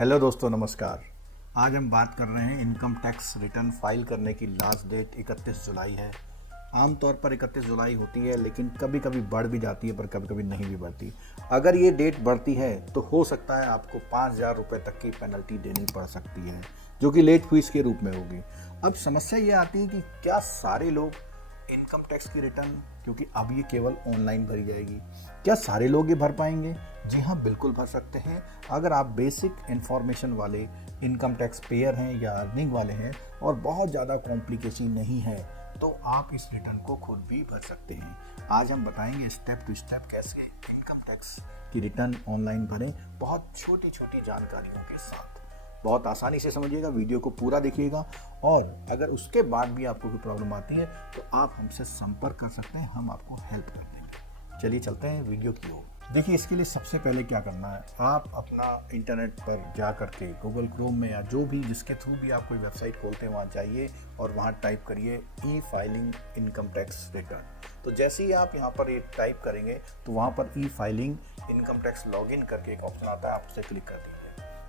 Hello दोस्तों, नमस्कार। आज हम बात कर रहे हैं इनकम टैक्स रिटर्न फाइल करने की लास्ट डेट 31 जुलाई है। आमतौर पर 31 जुलाई होती है, लेकिन कभी कभी बढ़ भी जाती है, पर कभी कभी नहीं भी बढ़ती। अगर ये डेट बढ़ती है तो हो सकता है आपको 5,000 रुपये तक की पेनल्टी देनी पड़ सकती है, जो कि लेट फीस के रूप में होगी। अब समस्या ये आती है कि क्या सारे लोग इनकम टैक्स की रिटर्न, क्योंकि अब ये केवल ऑनलाइन भरी जाएगी, क्या सारे लोग ये भर पाएंगे? जी हाँ, बिल्कुल भर सकते हैं। अगर आप बेसिक इन्फॉर्मेशन वाले इनकम टैक्स पेयर हैं या अर्निंग वाले हैं और बहुत ज़्यादा कॉम्प्लिकेशन नहीं है, तो आप इस रिटर्न को खुद भी भर सकते हैं। आज हम बताएंगे स्टेप टू स्टेप कैसे इनकम टैक्स की रिटर्न ऑनलाइन भरें, बहुत छोटी छोटी जानकारियों के साथ। बहुत आसानी से समझिएगा, वीडियो को पूरा देखिएगा, और अगर उसके बाद भी आपको कोई प्रॉब्लम आती है तो आप हमसे संपर्क कर सकते हैं, हम आपको हेल्प कर देंगे। चलिए चलते हैं वीडियो की ओर। देखिए, इसके लिए सबसे पहले क्या करना है, आप अपना इंटरनेट पर जा करके गूगल क्रोम में या जो भी जिसके थ्रू भी आप कोई वेबसाइट खोलते हैं वहाँ जाइए और वहाँ टाइप करिए ई फाइलिंग इनकम टैक्स रिटर्न। तो जैसे ही आप यहाँ पर ये टाइप करेंगे तो वहाँ पर ई फाइलिंग इनकम टैक्स लॉगिन करके एक ऑप्शन आता है, आप उसे क्लिक कर दीजिए।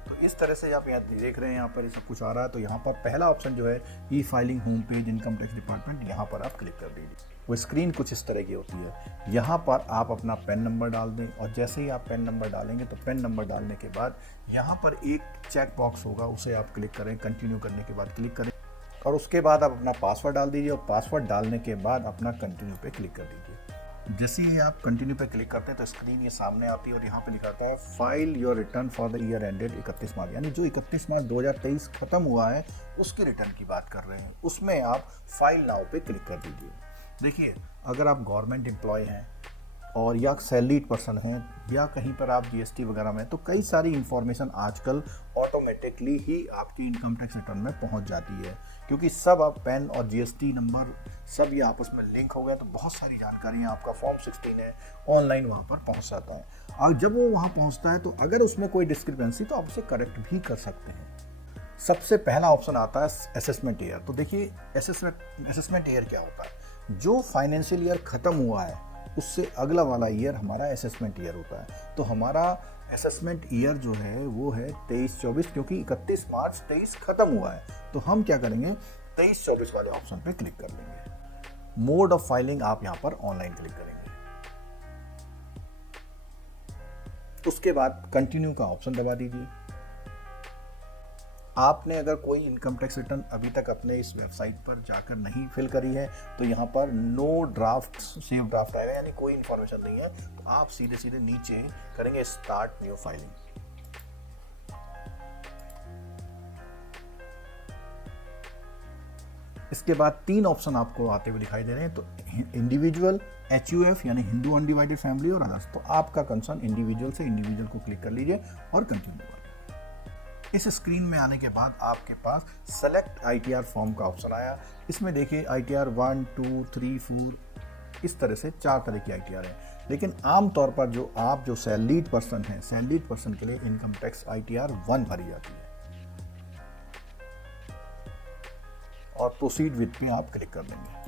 तो इस तरह से आप यहाँ देख रहे हैं, यहाँ पर ये सब कुछ आ रहा है। तो यहाँ पर पहला ऑप्शन जो है ई filing home page income tax department, यहाँ पर आप क्लिक कर दीजिए। वो स्क्रीन कुछ इस तरह की होती है। यहाँ पर आप अपना पैन नंबर डाल दें, और जैसे ही आप पैन नंबर डालेंगे तो पैन नंबर डालने के बाद यहाँ पर एक चेक बॉक्स होगा, उसे आप क्लिक करें। कंटिन्यू करने के बाद क्लिक करें, और उसके बाद आप अपना पासवर्ड डाल दीजिए, और पासवर्ड डालने के बाद अपना कंटिन्यू पे क्लिक कर दीजिए। जैसे ही आप कंटिन्यू पे क्लिक करते हैं तो स्क्रीन ये सामने आती है, और यहाँ पे लिखा आता है file your return for the year ended 31 मार्च, यानी जो 31 मार्च 2023 खत्म हुआ है उसकी रिटर्न की बात कर रहे हैं। उसमें आप फाइल नाउ पे क्लिक कर दीजिए। देखिए, अगर आप गवर्नमेंट एम्प्लॉय हैं और या सैलरीड पर्सन हैं या कहीं पर आप जीएसटी वगैरह में, तो कई सारी इंफॉर्मेशन आजकल ऑटोमेटिकली ही आपकी इनकम टैक्स रिटर्न में पहुंच जाती है, क्योंकि सब आप पैन और जीएसटी नंबर सब ये आपस में लिंक हो गए। तो बहुत सारी जानकारियाँ, आपका फॉर्म 16 है ऑनलाइन वहाँ पर पहुँच जाता है। और जब वो वहाँ पहुँचता है तो अगर उसमें कोई डिस्क्रिपेंसी तो आप उसे करेक्ट भी कर सकते हैं। सबसे पहला ऑप्शन आता है असेसमेंट ईयर। तो देखिए, असेसमेंट ईयर क्या होता है? जो फाइनेंशियल ईयर खत्म हुआ है उससे अगला वाला ईयर हमारा असेसमेंट ईयर होता है। तो हमारा असेसमेंट ईयर जो है वो है 23-24, क्योंकि 31 मार्च 23 खत्म हुआ है। तो हम क्या करेंगे, 23-24 वाले ऑप्शन पे क्लिक कर लेंगे। मोड ऑफ फाइलिंग आप यहाँ पर ऑनलाइन क्लिक करेंगे। उसके बाद कंटिन्यू का ऑप्शन दबा दीजिए। आपने अगर कोई इनकम टैक्स रिटर्न अभी तक अपने इस वेबसाइट पर जाकर नहीं फिल करी है तो यहाँ पर नो ड्राफ्ट सेव ड्राफ्ट आएगा, यानी कोई इन्फॉर्मेशन नहीं है। तो आप सीधे सीधे नीचे करेंगे स्टार्ट न्यू फाइलिंग। इसके बाद 3 ऑप्शन आपको आते हुए दिखाई दे रहे हैं। तो इंडिविजुअल, HUF यानी हिंदू अनडिवाइडेड फैमिली, और अदर्स। तो आपका कंसर्न इंडिविजुअल से इंडिविजुअल को क्लिक कर लीजिए और कंटिन्यू। इस स्क्रीन में आने के बाद आपके पास सेलेक्ट ITR फॉर्म का ऑप्शन आया। इसमें देखिए ITR 1, 2, 3, 4, इस तरह से 4 तरह की ITR है। लेकिन आमतौर पर जो सैलरीड पर्सन हैं, सैलरीड पर्सन के लिए इनकम टैक्स ITR 1 भरी जाती है, और प्रोसीड विद पे आप क्लिक कर देंगे।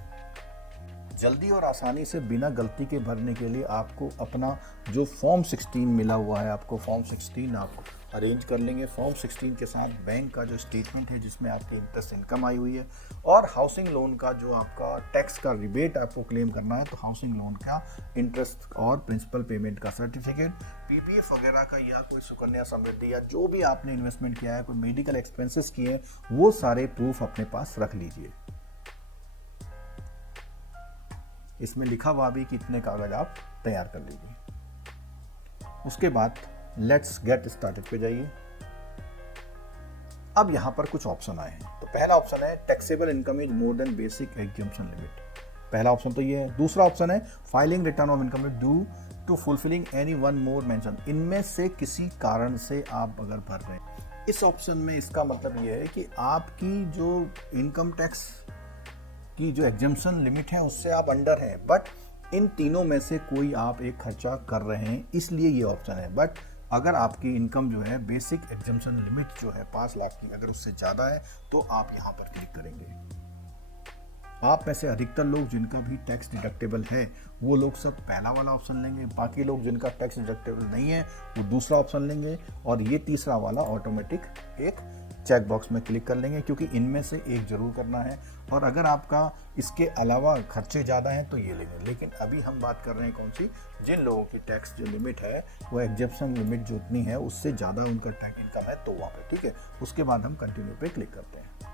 जल्दी और आसानी से बिना गलती के भरने के लिए आपको अपना जो फॉर्म 16 मिला हुआ है, आपको फॉर्म 16 आप अरेंज कर लेंगे। फॉर्म 16 के साथ बैंक का जो स्टेटमेंट है जिसमें आपकी इंटरेस्ट इनकम आई हुई है, और हाउसिंग लोन का जो आपका टैक्स का रिबेट आपको क्लेम करना है, तो हाउसिंग लोन का इंटरेस्ट और प्रिंसिपल पेमेंट का सर्टिफिकेट, PPF वगैरह का, या कोई सुकन्या समृद्धि, या जो भी आपने इन्वेस्टमेंट किया है, कोई मेडिकल एक्सपेंसेस किए हैं, वो सारे प्रूफ अपने पास रख लीजिए। इसमें लिखा हुआ भी कि इतने कागज आप तैयार कर लीजिए। उसके बाद लेट्स गेट स्टार्टेड पे जाइए। अब यहां पर कुछ ऑप्शन आए हैं। तो पहला ऑप्शन है taxable income is more than basic exemption limit. पहला ऑप्शन तो ये है। दूसरा ऑप्शन है filing return of income due to fulfilling any one more mention. इनमें से किसी कारण से आप अगर भर रहे हैं इस ऑप्शन में, इसका मतलब ये है कि आपकी जो इनकम टैक्स की जो एग्जम्पशन लिमिट है उससे आप अंडर हैं, बट इन तीनों में से कोई आप एक खर्चा कर रहे हैं, इसलिए ये ऑप्शन है। बट अगर आपकी इनकम जो है बेसिक एग्जम्पशन लिमिट जो है 5 लाख की, अगर उससे ज़्यादा है तो आप यहाँ पर क्लिक करेंगे। आप में से अधिकतर लोग जिनका भी टैक्स डिडक्टेबल है वो लोग सब पहला वाला ऑप्शन लेंगे, बाकी लोग जिनका टैक्स डिडक्टेबल नहीं है वो दूसरा ऑप्शन लेंगे, और ये तीसरा वाला ऑटोमेटिक एक चेक बॉक्स में क्लिक कर लेंगे, क्योंकि इनमें से एक जरूर करना है। और अगर आपका इसके अलावा खर्चे ज़्यादा हैं तो ये लेंगे। लेकिन अभी हम बात कर रहे हैं कौन सी, जिन लोगों की टैक्स जो लिमिट है वो एग्जेप्शन लिमिट जो उतनी है उससे ज़्यादा उनका टैक्स इनकम है, तो वहाँ पे ठीक है। उसके बाद हम कंटिन्यू पे क्लिक करते हैं।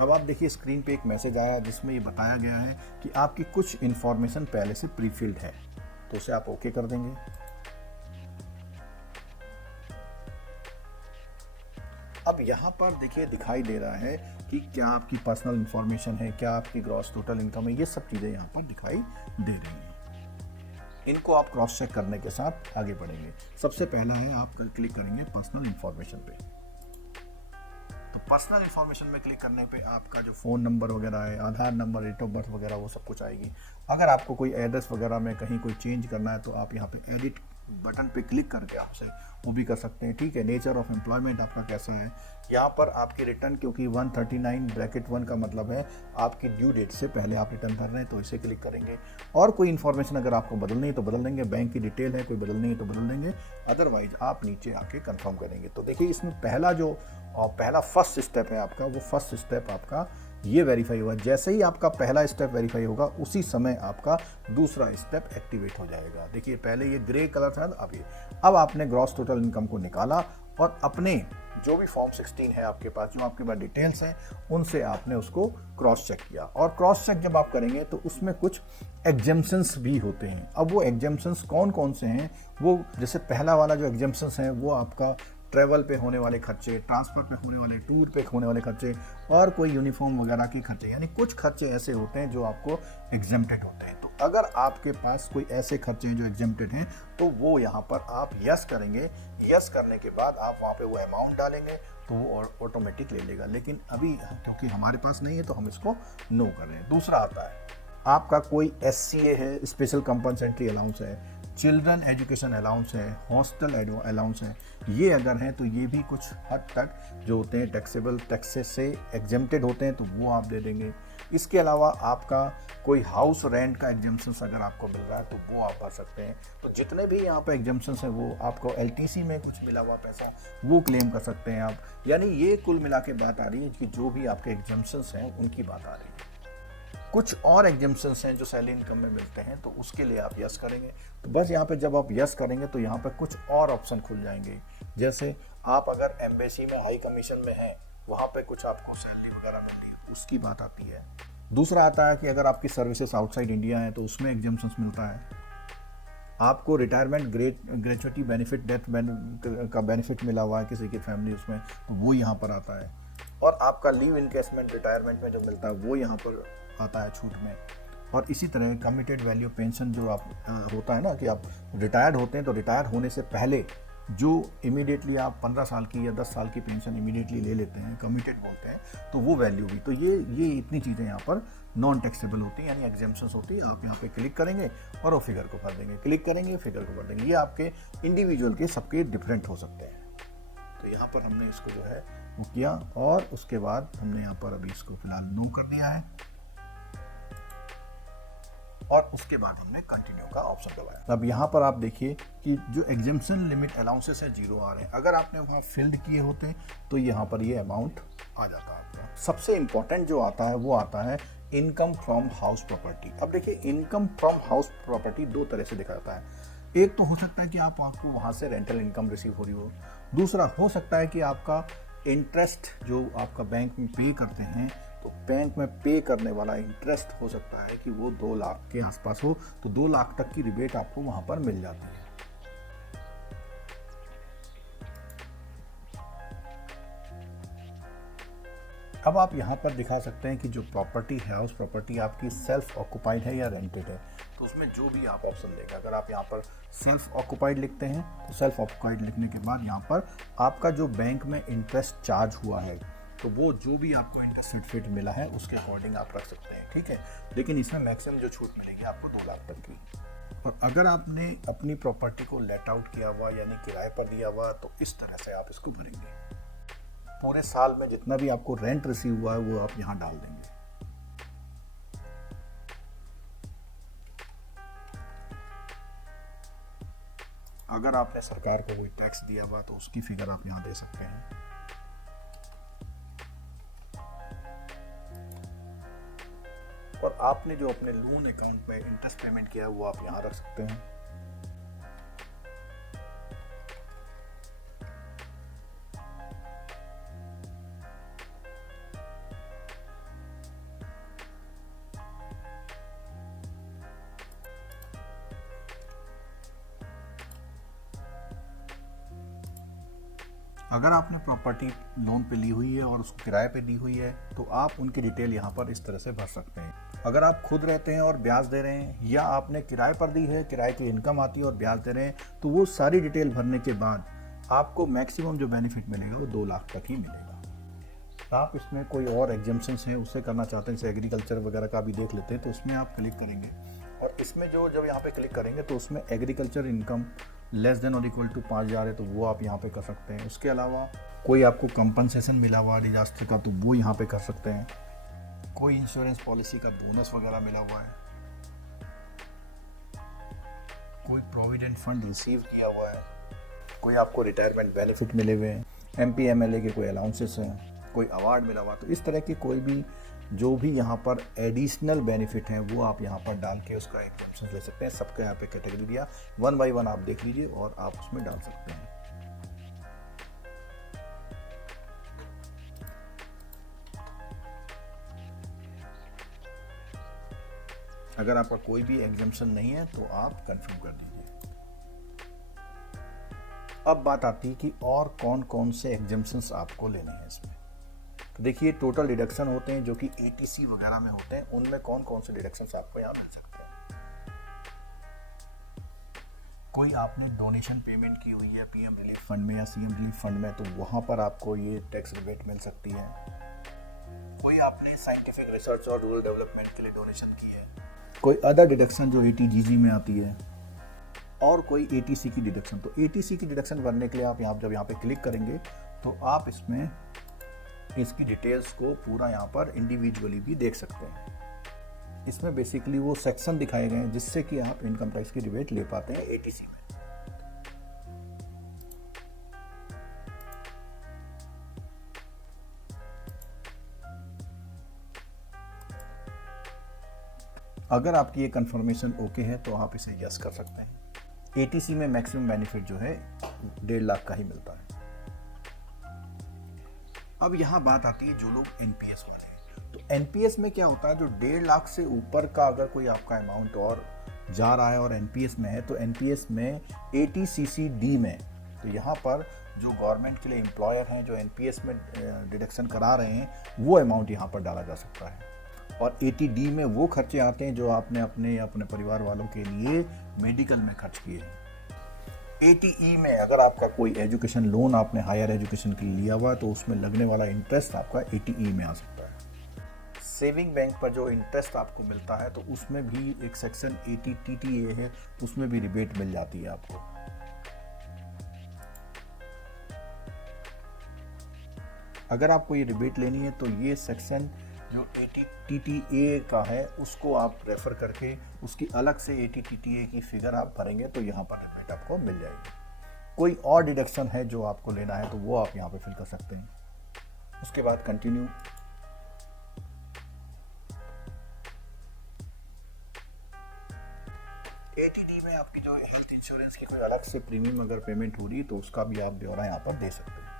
अब आप देखिए स्क्रीन पे एक मैसेज आया जिसमें ये बताया गया है कि आपकी कुछ इन्फॉर्मेशन पहले से प्री फिल्ड है, तो उसे आप ओके कर देंगे। अब यहाँ पर देखिए दिखाई दे रहा है कि क्या आपकी पर्सनल इन्फॉर्मेशन है, क्या आपकी ग्रॉस टोटल इनकम है, ये सब चीज़ें यहाँ पर दिखाई दे रही हैं। इनको आप क्रॉस चेक करने के साथ आगे बढ़ेंगे। सबसे पहला है आप क्लिक करेंगे पर्सनल इन्फॉर्मेशन पे। तो पर्सनल इन्फॉर्मेशन में क्लिक करने पे आपका जो फ़ोन नंबर वगैरह है, आधार नंबर, डेट ऑफ बर्थ वगैरह वो सब कुछ आएगी। अगर आपको कोई एड्रेस वगैरह में कहीं कोई चेंज करना है तो आप यहाँ पे एडिट बटन पे क्लिक करके आपसे वो भी कर सकते हैं, ठीक है। नेचर ऑफ एम्प्लॉयमेंट आपका कैसा है, यहाँ पर आपकी रिटर्न, क्योंकि 139(1) का मतलब है आपकी ड्यू डेट से पहले आप रिटर्न कर रहे हैं, तो इसे क्लिक करेंगे। और कोई इन्फॉर्मेशन अगर आपको बदलनी है तो बदल देंगे, बैंक की डिटेल है कोई बदलनी है तो बदल देंगे, अदरवाइज आप नीचे आके कंफर्म करेंगे। तो देखिए इसमें पहला फर्स्ट स्टेप है आपका, वो फर्स्ट स्टेप आपका ये वेरीफाई होगा। जैसे ही आपका पहला स्टेप वेरीफाई होगा उसी समय आपका दूसरा स्टेप एक्टिवेट हो जाएगा। देखिए पहले ये ग्रे कलर था, अब आपने ग्रॉस टोटल इनकम को निकाला और अपने जो भी फॉर्म 16 है आपके पास, जो आपके पास डिटेल्स हैं, उनसे आपने उसको क्रॉस चेक किया। और क्रॉस चेक जब आप करेंगे तो उसमें कुछ एग्जेम्पशंस भी होते हैं। अब वो एग्जेम्पशंस कौन कौन से हैं, वो जैसे पहला वाला जो एग्जेम्पशंस हैं वो आपका ट्रैवल पे होने वाले खर्चे, ट्रांसपोर्ट पे होने वाले, टूर पे होने वाले खर्चे, और कोई यूनिफॉर्म वगैरह के खर्चे, यानी कुछ खर्चे ऐसे होते हैं जो आपको एग्जेम्प्टेड होते हैं। तो अगर आपके पास कोई ऐसे खर्चे हैं जो एग्जेम्प्टेड हैं तो वो यहाँ पर आप यस करेंगे। यस करने के बाद आप वहाँ पे वो अमाउंट डालेंगे तो वो ऑटोमेटिक ले लेगा। लेकिन अभी क्योंकि हमारे पास नहीं है तो हम इसको नो कर रहे हैं। दूसरा आता है आपका कोई SCA है, स्पेशल कंपनसेटरी अलाउंस है, चिल्ड्रन एजुकेशन अलाउंस है, हॉस्टल अलाउंस है। ये अगर हैं तो ये भी कुछ हद तक जो होते हैं टैक्सेबल टैक्सेस से एग्जेम्प्टेड होते हैं, तो वो आप दे देंगे। इसके अलावा आपका कोई हाउस रेंट का एग्जेम्पशन अगर आपको मिल रहा है तो वो आप भर सकते हैं। तो जितने भी यहाँ पे एग्जेम्पशन हैं वो आपको LTC में कुछ मिला हुआ पैसा वो क्लेम कर सकते हैं आप। यानी ये कुल मिला के बात आ रही है कि जो भी आपके एग्जेम्पशन हैं उनकी बात आ रही है। कुछ और एग्जेम्पशंस हैं जो सैलरी इनकम में मिलते हैं, तो उसके लिए आप यस करेंगे। तो बस यहाँ पे जब आप यस करेंगे तो यहाँ पे कुछ और ऑप्शन खुल जाएंगे। जैसे आप अगर एम्बेसी में हाई कमीशन में हैं, वहाँ पे कुछ आपको सैलरी वगैरह मिलती है, उसकी बात आती है। दूसरा आता है कि अगर आपकी सर्विसेज आउटसाइड इंडिया है तो उसमें एग्जेम्पशंस मिलता है। आपको रिटायरमेंट ग्रेचुइटी बेनिफिट, डेथ का बेनिफिट मिला हुआ है किसी की फैमिली उसमें, तो वो यहाँ पर आता है। और आपका लीव इनकेसमेंट रिटायरमेंट में जो मिलता है वो यहाँ पर आता है छूट में। और इसी तरह कमिटेड वैल्यू पेंशन जो आप होता है ना कि आप रिटायर्ड होते हैं तो रिटायर होने से पहले जो इमीडिएटली आप 15 साल की या 10 साल की पेंशन इमीडिएटली ले लेते हैं, कमिटेड बोलते हैं, तो वो वैल्यू भी। तो ये इतनी चीज़ें यहाँ पर नॉन टैक्सेबल होती हैं, यानी एग्जेम्पशंस होती है। आप यहाँ पे क्लिक करेंगे और वो फिगर को भर देंगे, क्लिक करेंगे फिगर को भर देंगे। ये आपके इंडिविजुअल के सबके डिफरेंट हो सकते हैं। तो यहाँ पर हमने इसको जो है वो किया और उसके बाद हमने यहाँ पर अभी इसको फिलहाल नो कर दिया है और उसके बाद हमने कंटिन्यू का ऑप्शन दबाया। अब यहाँ पर आप देखिए कि जो एग्जेम्पशन लिमिट अलाउंसेस है 0 आ रहे हैं। अगर आपने वहाँ फिल्ड किए होते तो यहाँ पर ये अमाउंट आ जाता आपका। सबसे इंपॉर्टेंट जो आता है वो आता है इनकम फ्रॉम हाउस प्रॉपर्टी। अब देखिए इनकम फ्रॉम हाउस प्रॉपर्टी दो तरह से दिखा जाता है। एक तो हो सकता है कि आपको वहाँ से रेंटल इनकम रिसीव हो रही हो। दूसरा हो सकता है कि आपका इंटरेस्ट जो आपका बैंक में पे करते हैं, तो बैंक में पे करने वाला इंटरेस्ट हो सकता है कि वो 2 लाख के आसपास हो, तो 2 लाख तक की रिबेट आपको वहाँ पर मिल जाती है। अब आप यहाँ पर दिखा सकते हैं कि जो प्रॉपर्टी है, हाउस प्रॉपर्टी आपकी सेल्फ ऑक्युपाइड है या रेंटेड है, तो उसमें जो भी आप ऑप्शन लेगा। अगर आप यहाँ पर सेल्फ ऑक्युपाइड लिखते हैं तो सेल्फ ऑक्युपाइड लिखने के बाद यहाँ पर आपका जो बैंक में इंटरेस्ट चार्ज हुआ है, तो वो जो भी आपको इंटरेस्ट रेट मिला है उसके अकॉर्डिंग आप रख सकते हैं, ठीक है। लेकिन इसमें मैक्सिमम जो छूट मिलेगी आपको 2 लाख तक की। और अगर आपने अपनी प्रॉपर्टी को लेट आउट किया हुआ यानी किराए पर दिया हुआ, तो इस तरह से आप इसको भरेंगे। पूरे साल में जितना भी आपको रेंट रिसीव हुआ है वो आप यहाँ डाल देंगे। अगर आपने सरकार को कोई टैक्स दिया हुआ तो उसकी फिगर आप यहाँ दे सकते हैं। और आपने जो अपने लोन अकाउंट पे इंटरेस्ट पेमेंट किया है वो आप यहाँ रख सकते हैं। अगर आपने प्रॉपर्टी लोन पे ली हुई है और उसको किराए पे दी हुई है तो आप उनकी डिटेल यहाँ पर इस तरह से भर सकते हैं। अगर आप खुद रहते हैं और ब्याज दे रहे हैं या आपने किराए पर दी है, किराए की इनकम आती है और ब्याज दे रहे हैं, तो वो सारी डिटेल भरने के बाद आपको मैक्सिमम जो बेनिफिट मिलेगा वो 2 लाख तक ही मिलेगा। आप इसमें कोई और एग्जाम्पशंस है उससे करना चाहते हैं, जैसे एग्रीकल्चर वगैरह का भी देख लेते हैं, तो उसमें आप क्लिक करेंगे और इसमें जो जब यहाँ पे क्लिक करेंगे तो उसमें एग्रीकल्चर इनकम लेस देन और इक्वल टू 5,000 है तो वो आप यहाँ पे कर सकते हैं। उसके अलावा कोई आपको कंपनसेशन मिला हुआ डिजास्टर का तो वो यहाँ पे कर सकते हैं। कोई इंश्योरेंस पॉलिसी का बोनस वगैरह मिला हुआ है, कोई प्रोविडेंट फंड रिसीव किया हुआ है, कोई आपको रिटायरमेंट बेनिफिट मिले हुए हैं, MP MLA के कोई अलाउंसेस हैं, कोई अवार्ड मिला हुआ, तो इस तरह की कोई भी जो भी यहाँ पर एडिशनल बेनिफिट हैं वो आप यहाँ पर डाल के उसका एग्जाम्पशन ले सकते हैं। सबका यहाँ पे कैटेगरी दिया, 1 बाय 1 आप देख लीजिए और आप उसमें डाल सकते हैं। अगर आपका कोई भी एग्जाम्पशन नहीं है तो आप कंफर्म कर दीजिए। अब बात आती है कि और कौन कौन से एग्जाम्पशंस आपको लेने हैं इसमें। तो देखिए टोटल डिडक्शन होते हैं जो कि ATC वगैरह में होते हैं, उनमें कौन कौन से डिडक्शंस आपको यहाँ मिल सकते हैं। कोई आपने डोनेशन पेमेंट की हुई है PM रिलीफ फंड में या CM रिलीफ फंड में तो वहाँ पर आपको ये टैक्स रिबेट मिल सकती है। कोई आपने साइंटिफिक रिसर्च और रूरल डेवलपमेंट के लिए डोनेशन की है, कोई अदर डिडक्शन जो ATGG में आती है, और कोई ATC की डिडक्शन। तो ATC की डिडक्शन भरने के लिए आप जब यहाँ पे क्लिक करेंगे तो आप इसमें इसकी डिटेल्स को पूरा यहाँ पर इंडिविजुअली भी देख सकते हैं। इसमें बेसिकली वो सेक्शन दिखाए गए हैं जिससे कि आप इनकम टैक्स की रिबेट ले पाते हैं ATC में। अगर आपकी ये कंफर्मेशन ओके है तो आप इसे यस कर सकते हैं। ATC में मैक्सिमम बेनिफिट जो है 1.5 लाख का ही मिलता है। अब यहाँ बात आती है जो लोग NPS वाले हैं, तो NPS में क्या होता है, जो 1.5 लाख से ऊपर का अगर कोई आपका अमाउंट और जा रहा है और NPS में है तो NPS में ATCCD में, तो यहाँ पर जो गवर्नमेंट के लिए एम्प्लॉयर हैं जो NPS में डिडक्शन करा रहे हैं वो अमाउंट यहाँ पर डाला जा सकता है। और ATD में वो खर्चे आते हैं जो आपने अपने परिवार वालों के लिए मेडिकल में खर्च किए हैं। ATE में अगर आपका कोई एजुकेशन लोन आपने हायर एजुकेशन के लिए लिया हुआ तो उसमें लगने वाला इंटरेस्ट आपका ATE में आ सकता है। सेविंग बैंक पर जो इंटरेस्ट आपको मिलता है तो उसमें भी एक सेक्शन ATTTA है, उसमें भी रिबेट मिल जाती है आपको। अगर आपको ये रिबेट लेनी है तो ये सेक्शन जो ATTTA का है उसको आप रेफर करके उसकी अलग से ATTTA की फिगर आप भरेंगे तो यहाँ पर रिबेट आपको मिल जाएगी। कोई और डिडक्शन है जो आपको लेना है तो वो आप यहाँ पे फिल कर सकते हैं। उसके बाद कंटिन्यू। ATD में आपकी जो हेल्थ इंश्योरेंस की कोई अलग से प्रीमियम अगर पेमेंट हो रही है तो उसका भी आप ब्यौरा यहाँ पर दे सकते हैं।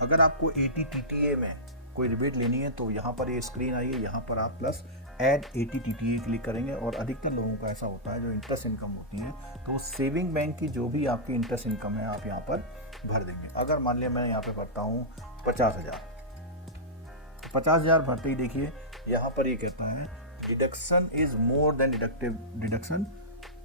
अगर आपको ATTTA में कोई रिबेट लेनी है तो यहाँ पर ये स्क्रीन आई है, यहाँ पर आप प्लस ऐड ATTTA क्लिक करेंगे। और अधिकतर लोगों का ऐसा होता है जो इंटरेस्ट इनकम होती है तो सेविंग बैंक की जो भी आपकी इंटरेस्ट इनकम है आप यहाँ पर भर देंगे। अगर मान लिया मैं यहाँ पे भरता हूँ 50,000, 50,000 भरते ही देखिए यहाँ पर ये कहता है deduction is more then deductive deduction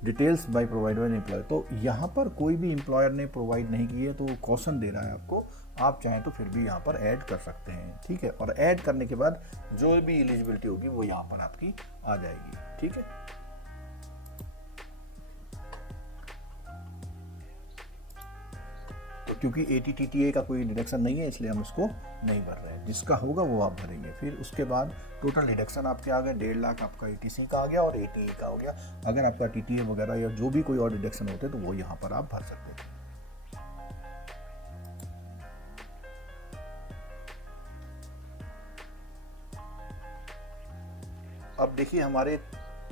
details bye provider employer. तो यहाँ पर कोई भी एम्प्लॉयर ने प्रोवाइड नहीं की है तो क्वेश्चन दे रहा है आपको, आप चाहें तो फिर भी यहाँ पर ऐड कर सकते हैं। ठीक है, और ऐड करने के बाद जो भी एलिजिबिलिटी होगी वो यहाँ पर आपकी आ जाएगी। ठीक है, क्योंकि ATTTA का कोई डिडक्शन नहीं है, इसलिए हम इसको नहीं भर रहे हैं। जिसका होगा वो आप भरेंगे। फिर उसके बाद टोटल डिडक्शन आपके आ गए, 1.5 लाख आपका ETC का आ गया और ATE का हो गया। अगर आपका TTA वगैरह या जो भी कोई और डिडक्शन होते तो वो यहाँ पर आप भर सकते थे। अब देखिए हमारे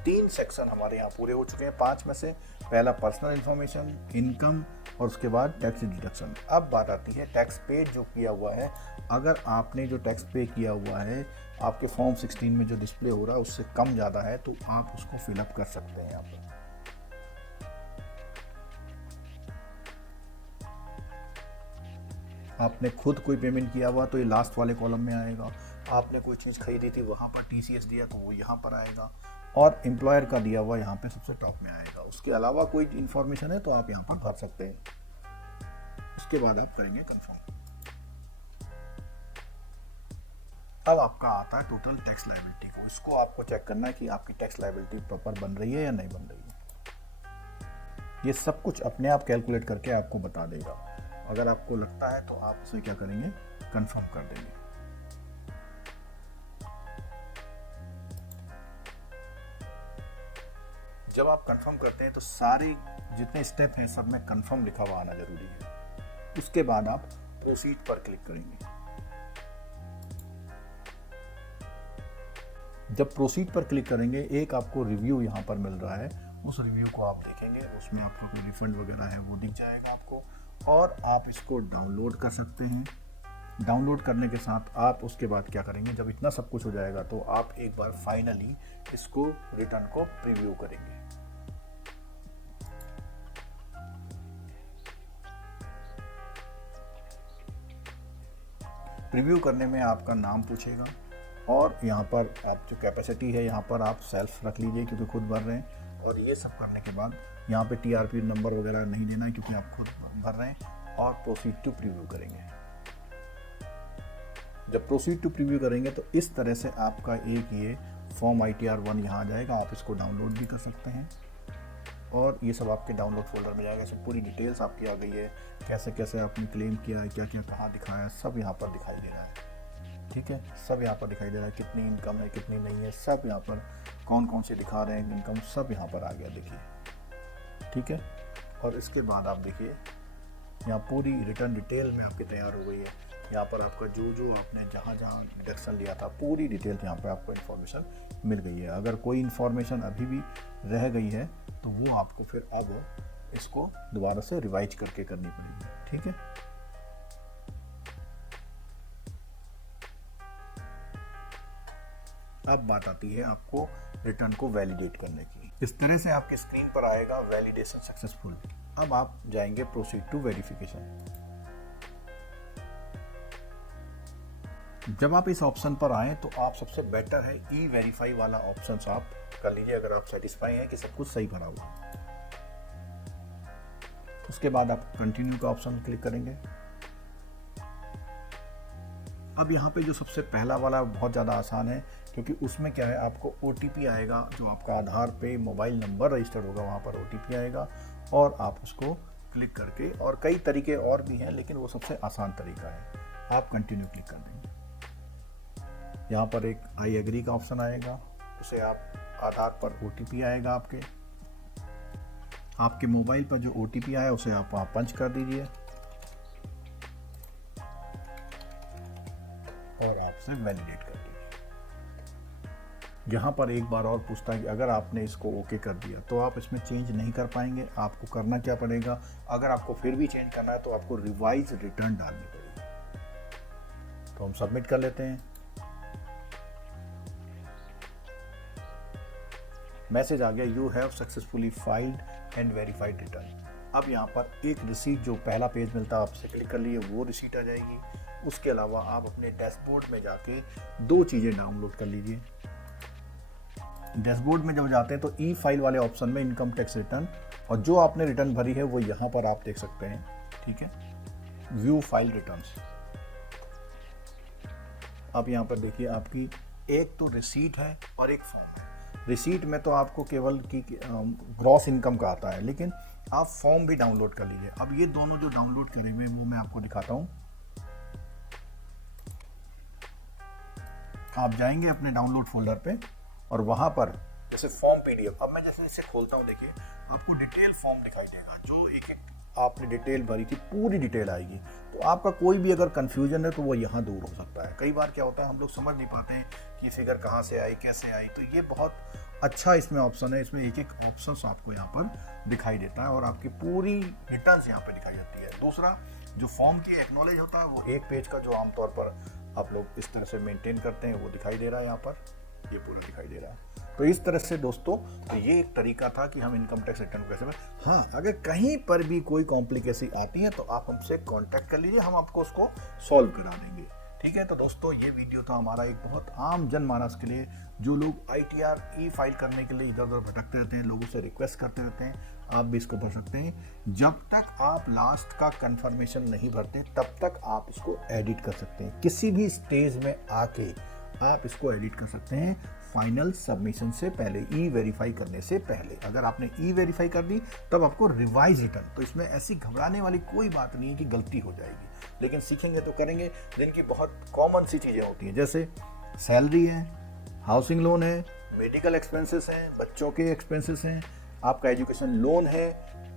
3 सेक्शन हमारे यहाँ पूरे हो चुके हैं 5 में से। पहला पर्सनल इन्फॉर्मेशन, इनकम और उसके बाद टैक्स डिडक्शन। अब बात आती है टैक्स पे जो किया हुआ है। अगर आपने जो टैक्स पे किया हुआ है आपके फॉर्म 16 में जो डिस्प्ले हो रहा है उससे कम ज़्यादा है तो आप उसको फिलअप कर सकते हैं यहाँ पर। आपने खुद कोई पेमेंट किया हुआ तो ये लास्ट वाले कॉलम में आएगा। आपने कोई चीज़ खरीदी थी वहाँ पर TCS दिया तो वो यहाँ पर आएगा, और एम्प्लॉयर का दिया हुआ यहाँ पे सबसे टॉप में आएगा। उसके अलावा कोई इन्फॉर्मेशन है तो आप यहाँ पर भर सकते हैं। उसके बाद आप करेंगे कंफर्म। अब आपका आता है टोटल टैक्स लायबिलिटी को। इसको आपको चेक करना है कि आपकी टैक्स लायबिलिटी प्रॉपर बन रही है या नहीं बन रही है। ये सब कुछ अपने आप कैलकुलेट करके आपको बता देगा। अगर आपको लगता है तो आप उसे क्या करेंगे, कंफर्म कर देंगे। जब आप कंफर्म करते हैं तो सारे जितने स्टेप हैं सब में कंफर्म लिखा हुआ आना जरूरी है। उसके बाद आप प्रोसीड पर क्लिक करेंगे। जब प्रोसीड पर क्लिक करेंगे एक आपको रिव्यू यहाँ पर मिल रहा है, उस रिव्यू को आप देखेंगे। उसमें आपका कोई रिफंड वगैरह है वो दिख जाएगा आपको, और आप इसको डाउनलोड कर सकते हैं। डाउनलोड करने के साथ आप उसके बाद क्या करेंगे, जब इतना सब कुछ हो जाएगा तो आप एक बार फाइनली इसको रिटर्न को प्रीव्यू करेंगे। प्रीव्यू करने में आपका नाम पूछेगा, और यहाँ पर आप जो कैपेसिटी है यहाँ पर आप सेल्फ रख लीजिए क्योंकि खुद भर रहे हैं। और ये सब करने के बाद यहाँ पे TRP नंबर वगैरह नहीं देना है क्योंकि आप खुद भर रहे हैं, और प्रोसीड टू प्रीव्यू करेंगे। जब प्रोसीड टू प्रीव्यू करेंगे तो इस तरह से आपका एक ये फॉर्म ITR 1 यहाँ आ जाएगा। आप इसको डाउनलोड भी कर सकते हैं, और ये सब आपके डाउनलोड फोल्डर में जाएगा। इसमें पूरी डिटेल्स आपकी आ गई है, कैसे कैसे आपने क्लेम किया है, क्या क्या कहाँ दिखाया है, सब यहाँ पर दिखाई दे रहा है। ठीक है, सब यहाँ पर दिखाई दे रहा है, कितनी इनकम है कितनी नहीं है, सब यहाँ पर कौन कौन से दिखा रहे हैं इनकम, सब यहाँ पर आ गया देखिए। ठीक है, और इसके बाद आप देखिए यहाँ पूरी रिटर्न डिटेल में आपकी तैयार हो गई है। यहाँ पर आपका जो आपने जहाँ जहाँ डिडक्शन लिया था पूरी डिटेल यहाँ पर आपको इन्फॉर्मेशन मिल गई है। अगर कोई इन्फॉर्मेशन अभी भी रह गई है तो वो आपको फिर अब इसको दोबारा से रिवाइज करके करनी पड़ेगी। ठीक है, अब बात आती है आपको रिटर्न को वैलिडेट करने की। इस तरह से आपकी स्क्रीन पर आएगा वैलिडेशन सक्सेसफुल। अब आप जाएंगे प्रोसीड टू वेरिफिकेशन। जब आप इस ऑप्शन पर आए तो आप सबसे बेटर है E-वेरीफाई वाला ऑप्शन आप कर लीजिए, अगर आप सेटिस्फाई हैं कि सब कुछ सही भरा हुआ है। उसके बाद आप कंटिन्यू का ऑप्शन क्लिक करेंगे। अब यहाँ पे जो सबसे पहला वाला बहुत ज़्यादा आसान है, क्योंकि उसमें क्या है आपको OTP आएगा, जो आपका आधार पे मोबाइल नंबर रजिस्टर्ड होगा वहाँ पर OTP आएगा, और आप उसको क्लिक करके, और कई तरीके और भी हैं लेकिन वो सबसे आसान तरीका है, आप कंटिन्यू क्लिक कर देंगे। यहाँ पर एक आई एग्री का ऑप्शन आएगा, उसे आप आधार पर OTP आएगा आपके मोबाइल पर जो OTP आया उसे आप वहाँ पंच कर दीजिए, और आपसे वैलिडेट कर दीजिए। यहाँ पर एक बार और पूछता है कि अगर आपने इसको ओके कर दिया तो आप इसमें चेंज नहीं कर पाएंगे। आपको करना क्या पड़ेगा, अगर आपको फिर भी चेंज करना है तो आपको रिवाइज रिटर्न डालनी पड़ेगी। तो हम सबमिट कर लेते हैं। मैसेज आ गया, you have successfully filed and verified return. अब यहाँ पर एक रिसीट जो पहला पेज मिलता है आपसे क्लिक कर लिए, वो रिसीट आ जाएगी। उसके अलावा आप अपने डैशबोर्ड में जाके 2 चीज़ें डाउनलोड कर लीजिए। डैशबोर्ड में जब जाते हैं तो E-फाइल वाले ऑप्शन में इनकम टैक्स रिटर्न, और जो आपने रिटर्न भरी है वो यहाँ पर आप देख सकते हैं। ठीक है, व्यू फाइल रिटर्न्स। अब यहाँ पर देखिए आपकी एक तो रिसीट है और एक फॉर्म है। रिसीट में तो आपको केवल की ग्रॉस इनकम का आता है, लेकिन आप फॉर्म भी डाउनलोड कर लीजिए। अब ये दोनों जो डाउनलोड करे हुए वो मैं आपको दिखाता हूँ। आप जाएंगे अपने डाउनलोड फोल्डर पे और वहाँ पर जैसे फॉर्म पीडीएफ, अब मैं जैसे इसे खोलता हूँ, देखिए आपको डिटेल फॉर्म दिखाई देगा, जो एक एक आपने डिटेल भरी थी पूरी डिटेल आएगी। तो आपका कोई भी अगर कंफ्यूजन है तो वो यहाँ दूर हो सकता है। कई बार क्या होता है हम लोग समझ नहीं पाते कि फिगर कहाँ से आई, कैसे आई, तो ये बहुत अच्छा इसमें ऑप्शन है। इसमें एक एक ऑप्शन आपको यहाँ पर दिखाई देता है और आपकी पूरी रिटर्न्स यहाँ पे दिखाई जाती है। दूसरा, जो फॉर्म की एक्नॉलेज होता है वो एक पेज का जो आमतौर पर आप लोग इस तरह से मेंटेन करते हैं वो दिखाई दे रहा है, यहाँ पर ये पूरा दिखाई दे रहा है। तो इस तरह से दोस्तों, तो ये एक तरीका था कि हम इनकम टैक्स रिटर्न कैसे में। हाँ, अगर कहीं पर भी कोई कॉम्प्लिकेसी आती है तो आप हमसे कांटेक्ट कर लीजिए, हम आपको उसको सॉल्व करा देंगे। ठीक है, तो दोस्तों ये वीडियो था हमारा एक बहुत आम जनमानस के लिए, जो लोग ITR ई फाइल करने के लिए इधर उधर भटकते रहते हैं, लोगों से रिक्वेस्ट करते रहते हैं। आप भी इसको भर सकते हैं। जब तक आप लास्ट का कंफर्मेशन नहीं भरते तब तक आप इसको एडिट कर सकते हैं। किसी भी स्टेज में आके आप इसको एडिट कर सकते हैं, फाइनल सबमिशन से पहले, ई वेरीफाई करने से पहले। अगर आपने ई वेरीफाई कर दी तब आपको रिवाइज रिटर्न, तो इसमें ऐसी घबराने वाली कोई बात नहीं है कि गलती हो जाएगी, लेकिन सीखेंगे तो करेंगे। जिनकी बहुत कॉमन सी चीज़ें होती हैं, जैसे सैलरी है, हाउसिंग लोन है, मेडिकल एक्सपेंसेस हैं, बच्चों के एक्सपेंसेस हैं, आपका एजुकेशन लोन है,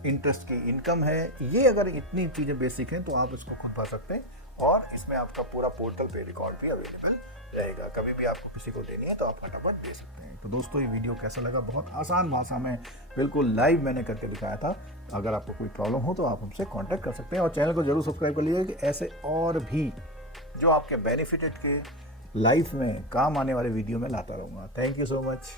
इंटरेस्ट की इनकम है, ये अगर इतनी चीज़ें बेसिक हैं तो आप इसको खुद भर सकते हैं। और इसमें आपका पूरा पोर्टल पे रिकॉर्ड भी अवेलेबल रहेगा। कभी भी आपको किसी को देनी है तो आप फटाफट दे सकते हैं। तो दोस्तों ये वीडियो कैसा लगा? बहुत आसान भाषा में बिल्कुल लाइव मैंने करके दिखाया था। अगर आपको कोई प्रॉब्लम हो तो आप हमसे कांटेक्ट कर सकते हैं और चैनल को जरूर सब्सक्राइब कर लीजिए कि ऐसे और भी जो आपके बेनिफिटेड के लाइफ में काम आने वाले वीडियो में लाता रहूँगा। Thank you so much.